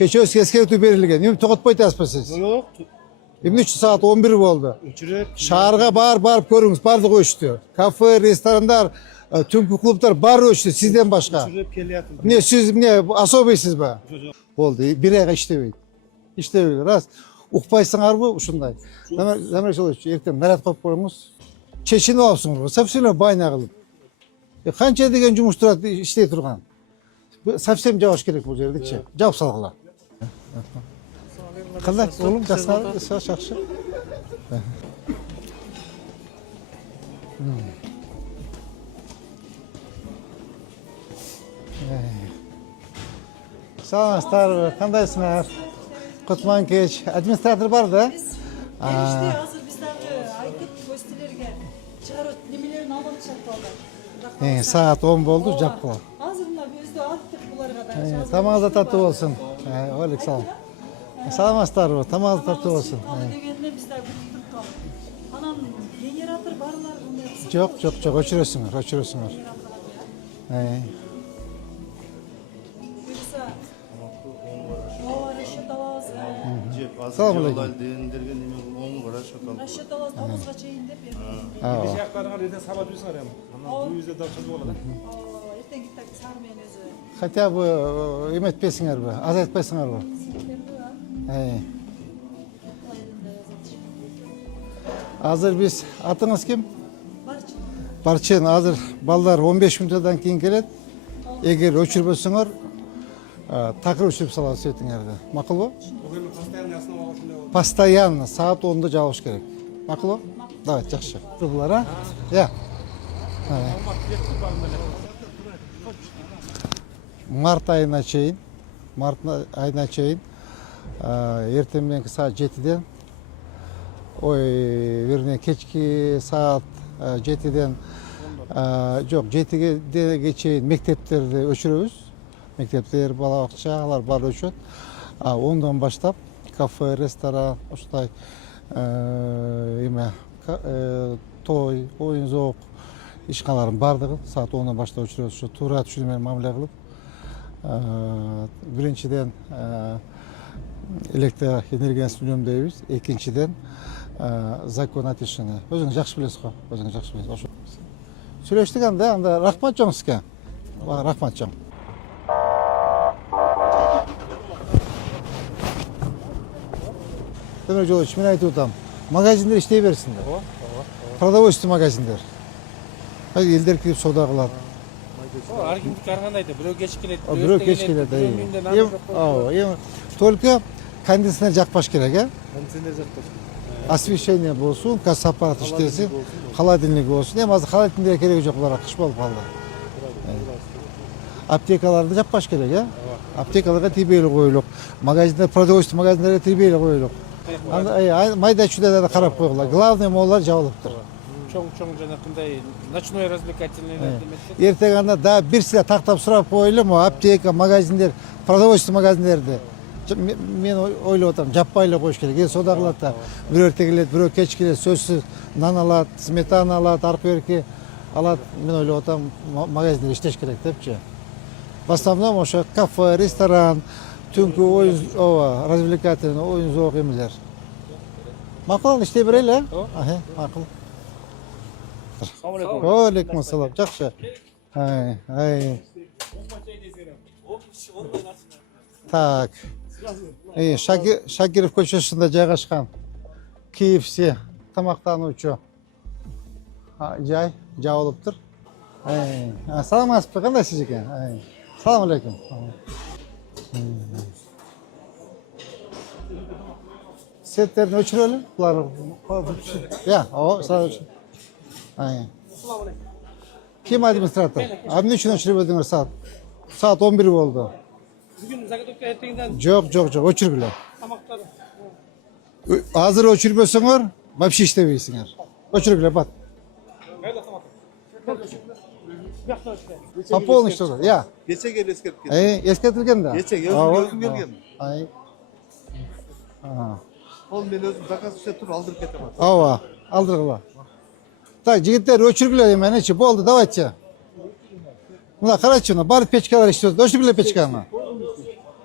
Keçöz eskертүү берилген. Эми токотпойт атпайсыз. Yok. Эми 3 saat 11 болду. Uçurup. Шаарга барып көрүңүз, бардыгы өчтү. Кафе, ресторандар, түнкү клубдар баары өчтү сизден башка. Uçurup geliyorsun. Эмне сиз эмне особыйсызбы? Yok. Болду, бир айга иштебейт. Иштебейт, рас. Укпайсыңарбы ушундай? Замир Жолович, эртең наряд коюп коюңуз. Чечинип алыпсыңарбы? Совсем байна кылып. Канча деген жумуш турат иштей турган. Совсем жабыш керек бул жердичи. Жабып салгыла. Кандай оğlum жастар жакшы. Саламатсыздар, кандайсыңар? Кутман кеч. Администратор бар да? Келишти азыр биздagi айтып гостелерге чыгарып немелерин алып чакпалдар. Saat 10 болду, жапкыла. Азыр мына өзү аттык буларга да. Тамагыңыз таттуу болсун. Алейкум салам. Саламатсыздарбы? Тамагыңыз таттуу болсун. Дегенде бизде күтүп калып. Анан генератор барлар мындай. Жок, өчүрөсүңөр. Буйса. Ооба расчет алабыз. Салам алейкум. Расчет алабыз 9га чейин деп берди. Şartlarına reden sabah duysunlar ya. Ama bu yüzden daha çok olur. Эртең китак сар менен өзү. Хотя бы эметпейсиңерби? Азайтпайсыңарбы? Азыр биз атыңыз ким? Барчы. Барчын, азыр балдар 15 мүнөттөн кийин келет. Эгер өчүрбөсөңөр, такыр өчүрүп салабыз сетиңерди. Макулбу? Bugün hastanın yasına olsun. Постоянно saat 10'da жабыш керек. Макулбу? Давай, жакшы. Булар, а? Я. Март айына чейин, эртең мененки саат 7-ден, вернее, кечки саат 7-ден, жок, 7-ге чейин мектептерди өчүрөбүз. Мектептер, бала бакчалар бар өчөт. 10-дан баштап кафе, ресторан, ушундай той, оюн зоок ишканалардын бардыгы саат 10-дан баштап өчүрөбүз. Ушу туура түшүнүү менен мамиле кылып, биринчиден электр энергиясын үнөмдөйбүз, экинчиден закон о тишине. Өзүңүз жакшы билесиз го, Ошо. Сүйлөштүк анда рахмат жоң сизге. Рахмат жоң. Замир Жолович, мен айтып атам, магазиндер иштей берсиндер. Продовольствие магазиндер. Элдер кирип соода кылат. Аргимдик аргандайда бирөө кеч келет. Бирөө кеч келет. Только кондиционер жакпаш керек, Кондиционер жакпаш. Освещение болсун, касса аппараты иштесин, холодильник болсун. Эми азыр холодильникке кереги жок, булар кыш болуп калды. Аптекаларды жаппаш керек, Аптекаларга тийбей эле коелук. Магазиндер, продовольствие магазиндерге тийбей эле коелук. Анда майда чүйдө да карап койгула. Главный моллар жабылыптыр. Чоң жанакындай ночной развлекательный демекчи. Эртең анда да бир силе тактап сурап коелу, аптека, магазиндер, продовольствие магазиндерди. Мен ойлоп атам, жаппай эле коюш керек. Соода кылат да, бирөө эрте келет, бирөө кеч келет, сөзсүз нан алат, сметана алат, арпа берки алат. Мен ойлоп атам, магазиндер иштеш керек депчи. В основном ошо кафе, ресторан, түнкү оюн, развлекательный, оюн зоок эмелер. Макул иштей берели, макул. Алейкум ассалам, жакшы. Так. Шакиров көчөсүндө жайгашкан KFC тамактануучу жай жабылыптыр. Саламатсызбы, кандайсыз экен? Салам алейкум. Сеттерин өчүрөлү. Булар Ким администратор? Эмне үчүн өчүрүп өдүңөр Saat 11 болду. Bugün заготовка эртеңден Жок, өчүргүлө. тамактар. Азыр өчүрбөсөңөр, вообще иштебейсиңер. Өчүргүлө, бат. Кайда тамак? По полный что-то, я. Geçe gel eskert. Ескертилген да. Geçe özüm gelgen. Ол мен өзüm заказ işe tur aldırıp кетем. Ооба, алдыргыла. Так, жигиттер өчүргүлө эменечи, болду, давайте. Мына карачы, мына баары печкалар иштеп, өчүргүлө печканы.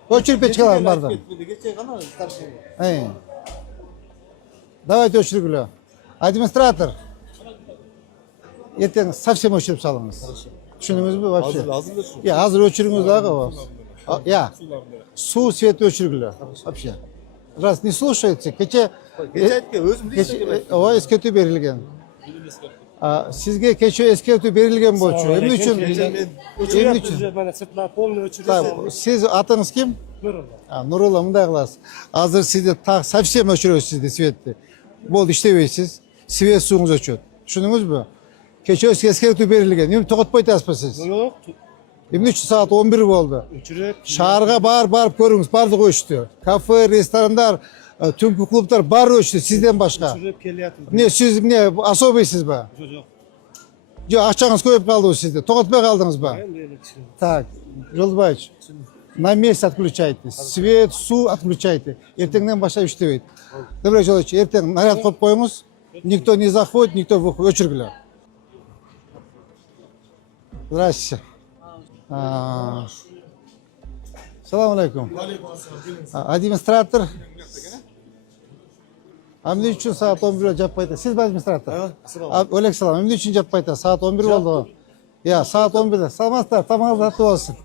Өчіріп печкаларым барды. Geçecek ama старший. Давайте өчіргілі. Администратор. Ертең совсем өчіріп салыңыз. Düşündünüz mü? Вообще. Hazır şu. Ya hazır өчіріңіз дағы. Ya. Su, свет өчіргілі. Вообще. Раз не слушаете, кече... Geçerken özüm de О, ескерту берілген. Сізге кече ескерту берілген болчу. Эмне үчүн? Эмне үчүн? Mana sırtına polni öçürüp. Так, сіз атыңыз ким? Nurullah. Нурулла, мындай кыласыз. Азыр сизди так совсем өчүрөсүз сизди светти. Болду, иштебейсиз. Свет суңуз өчөт. Түшүндүңүзбү? Кече эскертүү берилген. Эмне токотпойт атпайсыз? Yok. Эмне үчүн саат 11 болду? Öçürüp. Шаарга барып көрүңүз, бардыгы өчтү. Кафе, ресторандар, түнкү клубдар баары өчтү сизден башка. Öçürüp kelyatız. Эмне сиз эмне особыйсызбы? Yok. Жок, акчаңыз көбөйүп калдыбы сизде? Токотпой калдыңызбы? Ben de öyle düşünüyorum. Так, Жолдубаевич, на месяц отключайте. Свет, су отключайте. Эртеңден баштап иштебейт. Добрый Жолдубаевич, эртең наряд коюп коюңуз. Никто не заходит, никто выходит. Өчүргүлө. Здравствуйте. Салам алейкум. Администратор. Эмне үчүн саат 11 жаппайт? Сизби администратор? Алейкум салам. Эмне үчүн жаппайт? Саат 11 болду. Я, саат 11'de. Саламатсыздар, тамагыңыз аттуу болсун.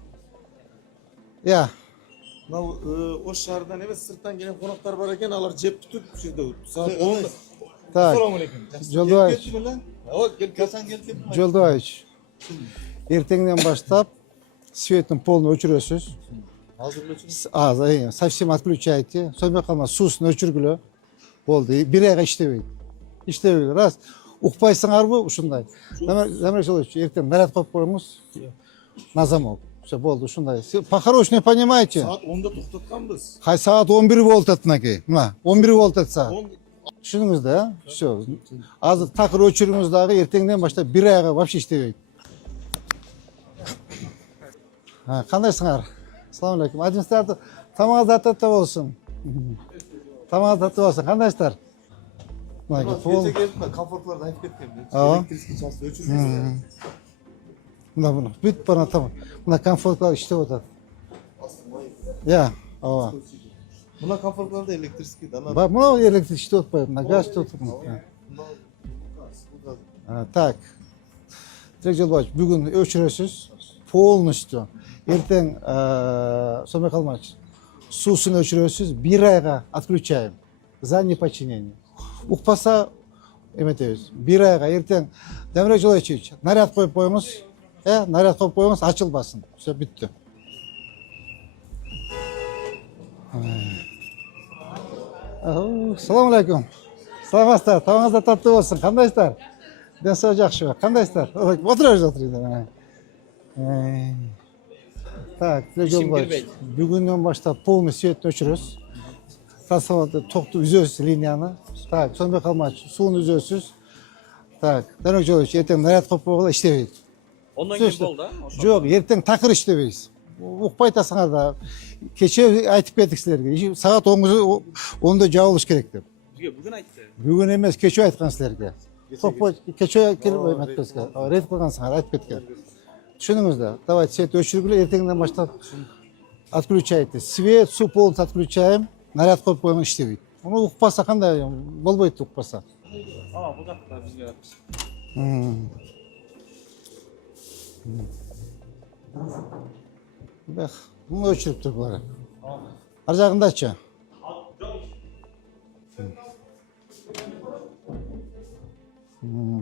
Я. O şehirden evet sırttan gelen konaklar var iken alar cep tutup sizde saat 10'da. Так, Assalamualaikum. Жолдубаевич, Geçti mi lan? O gel kasan gel gel. Жолдубаевич. Эртеңден баштап светтин полный өчүрөсүз. Hazır ölçün. Совсем отключайте. Сонымен калма суусун өчүргүлө. Болду. Бир айга иштебейт. Иштебейт. Раз. Укпайсыңарбы ушундай. Замир Жолдубаевич, эртең наряд коюп коюңуз. На замок. Все, болду ушундай. По-хорошему не понимаете? Saat 10'da toktatkanбыз. Кай саат 11 болуп атат мынакей. Мына 11 болуп атат саат. Түшүндүңүз да? Все. Азыр такыр өчүрүңүз дагы эртеңден баштап бир айга вообще иштебейт. Кандайсыңар? Ассаламу алейкум. Администратор, тамагыңыз таттуу болсун. Тамагыңыз таттуу болсун. Кандайсыздар? Gece geldim de konforlardan hep gittim. Aa. Elektrik çalıştı ölçün. Мына бүт бана там. Мына комфортлар иштеп атат. Я, ооба. Buna konforlarda elektrik dana. Мына электрик иштеп атпайбы? Мына газ иштеп атат. Так. Тилек Жолдубаевич, бүгүн өчүрөсүз. Полностью. Эртең Сомой Калмач. Суусун өчүрөсүз. Бир айга отключаем. За неподчинение. Укпаса эметебиз. Бир айга эртең Дамир Жолдубаевич, наряд коюп коюңуз. Наряд коюп коюңуз, ачылбасын. Все, бүттү. Салам алейкум. Саламатсыздар, табаңыздар таттуу болсун. Кандайсыздар? Ден сау жакшыбы? Кандайсыздар? Отурабыз, отурыңдар. Так, Тилек Жолдубаевич, бүгүндөн баштап полный свет өчүрөсүз. Трансформатор токту үзөсүз линияны. Так, Сомой Калмач, сууну үзөсүз. Так, Дамир Жолдубаевич, эртең наряд коюп койгула иштебейт. Ondan kim oldu? Жок, эртең такыр иштебейсиз. Укпай атасыңар да. Кече айтып кеттик силерге. Саат 10'da жабылыш керек деп. Bugün aytdı. Бүгүн эмес, кече айткан силерге. Кече келип эметпеске. Рет кылгансыңар, айтып кеткен. Түшүндүңүз да? Давайте свет өчүргүлө, эртеңден баштап отключайте. Свет, су полностью отключаем. Наряд коюп койгон иштебейт. Муну укпаса кандай болбойт укпаса. Ama bu da bizge yapmış. Бах, муну өчүрүп тур булар. Ар жагындачы?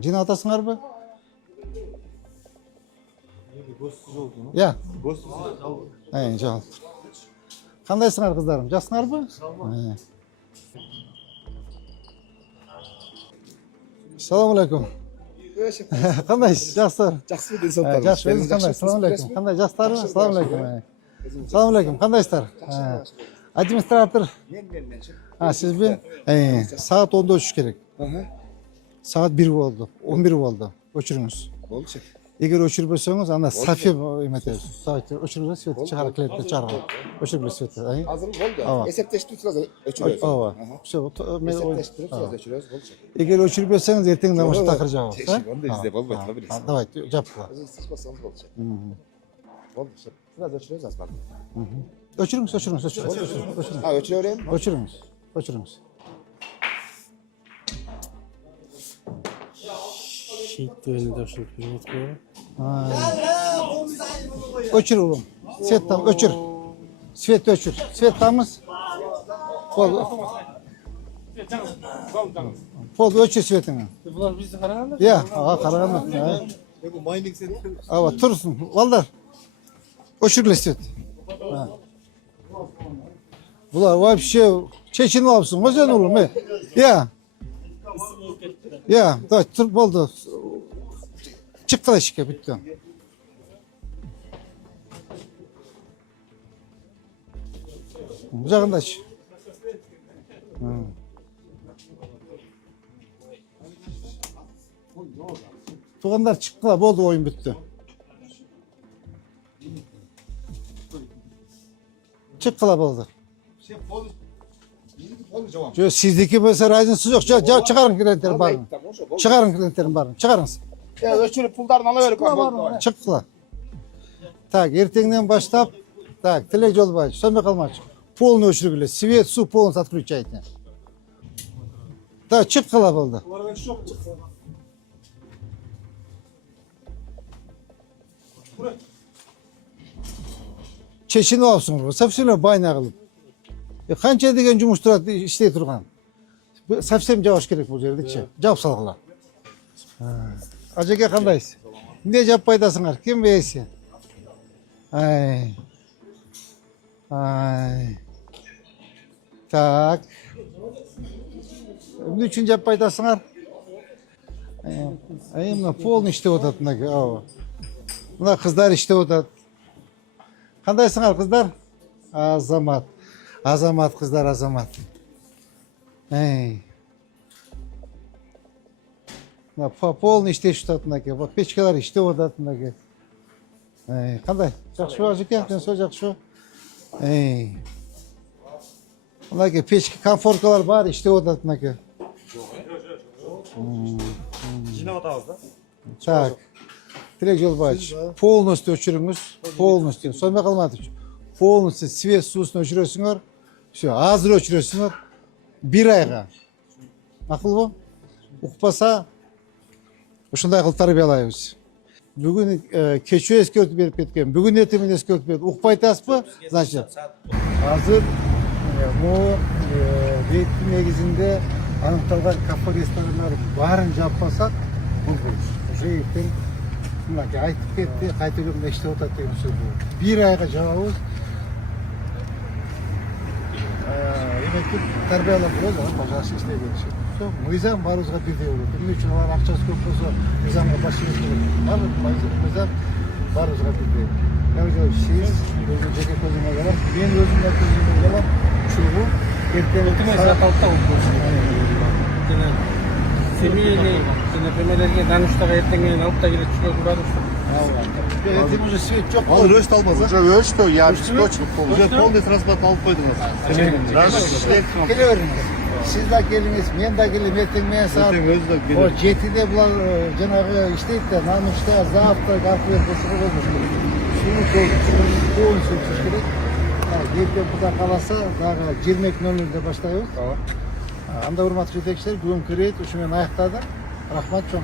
Жинап атасыңарбы? Gözsüz oldu mu? Я. Gözsüz. Жал. Кандайсыңар кыздарым? Жаксыңарбы? Салам алейкум. Кандайсыз? Жакшы. Жақсы мı денсаулықтарыңыз? Жакшы, өзүңүз кандай? Салам алейкум. Кандай жактарбы? Салам алейкум. Салам алейкум. Кандайсыздар? Администратор. Сизби? Саат 10'da өчүш керек. Саат 1 болду. 11 болду. Өчүрүңүз. Olacak. Эгер өчүрбөсөңүз, анда совсем эметебиз. Давайте өчүргүлө, свет чыгарып клетке чыгарып. Өчүргүлө свет. Hazır oldu. Ava. Esepleştirip biraz ölçülüyoruz. Ооба. Все, Esepleştirip biraz ölçülüyoruz. Olacak. эгер өчүрбөсөңүз, эртеңден баштап такыр жабыңыз. Teşekkür ederim. Onda bizde bol bol biliriz. Давайте, жапкыла. Hazır sıçmasanız olacak. Oldu. Biraz ölçülüyoruz az var. Öçürüңüz. Ha öçürelim. Öçürüңüz. Öçür oğlum. Svet tam öçür. Svet öçür. Svet tamız. Pol öçür svetini. Bunlar bizi karanlıkta. Ya, karanlık. Ne bu mining center? Ava tursun. Vallar. Öçürle svet. Ha. Bular вообще çeçin olsun. O zaman olur mu? Ya. Ya, da tur oldu. Çıktı işe bitti. Bucağındaş. Tuğanlar çıktılar, oldu oyun bitti. Çıktılar oldu. Sizdeki mesela rayzınız yok. Çıkarın kredilerini barın. Çıkarın kredilerini barın. Çıkarınız. Ya öçürüp puldarını alıverin. Çıktılar. Tak, ertenden başlap, tak, Tilek Jolbay, sönme kalmaç. Polunu öçürgüle, svet, su, polunu satqırıcaydı. Tak, çıktılar oldu. Çeşini olsun, совсем bayna kılıp. Qancha degan жұмыстар ishlay turgan. Совсем javob kerak bu yerdeki. Javob salgılar. Ajaga qandaysiz? Ne javob paydasыңар? Kim beysi? Ay. Так. Ne üçün javob paydasыңар? Мына полный иштеп атат мына. Мына кыздар иштеп атат. Qandaysыңар kızlar? Azamat. Azamat kızlar azamat. Полный иштеп жататындаки. Печкалар иштеп ататындаки. Qanday? Жақсы ажеке, мен сол жақсы. Мынаки печка комфорткалар бар, иштеп ататындаки. Жинап атабыз да. Так. Tilek Jolbayevич, полностью өчүрүңүз, полностью. Сонда калмады. Полностью свет суусун өчүрөсүңөр. Все, азыр өчүрөсүңөр. 1 айга. Макулбу? Укпаса ушундай кылып тарбиялайбыз. Бүгүн кечээ эскертип берип кеткен. Бүгүн эртең эскертип берип, укпай атасызбы? Значит, азыр могу беттин негизинде аныкталган кафе ресторандар баарын жаппасак, мүмкүн. Уже эртең айтып кетти, кайта күндө иштеп атат деген сөз. 1 айга жабабыз. Эмекти тарбиялап коебуз, жакшы иштей беришет. Мыйзам баарыбызга бирдей болот. Эмне үчүн алар акчасы көп болсо, мыйзамга башчылык кылат. Баардык мыйзам баарыбызга бирдей. Сиз өзү жеке көзүңө карап, мен өзүмдүн көзүмө карап, ушул эртең саатта Семейный, например, даныштага эртеңен алып та келет чүгө турат. Эртең уже свет жок. Ал өстү алмаз. Уже өстү, я точно полный. Уже полный транспорт алып койдуңуз. Келе бериңиз. Siz de geliniz, men de gelin, erteң мен saat 7'de bular janagı işleyip de, namışta, zaafta, garfıya koşuyor olmuş. Şunu koyun söküş gerek. Erteң buda kalasa, daha 20:00'da başlayıyoruz. Анда урматтуу жетекчилер, бүгүнкү рейд ушу менен аяктады. Рахмат чоң.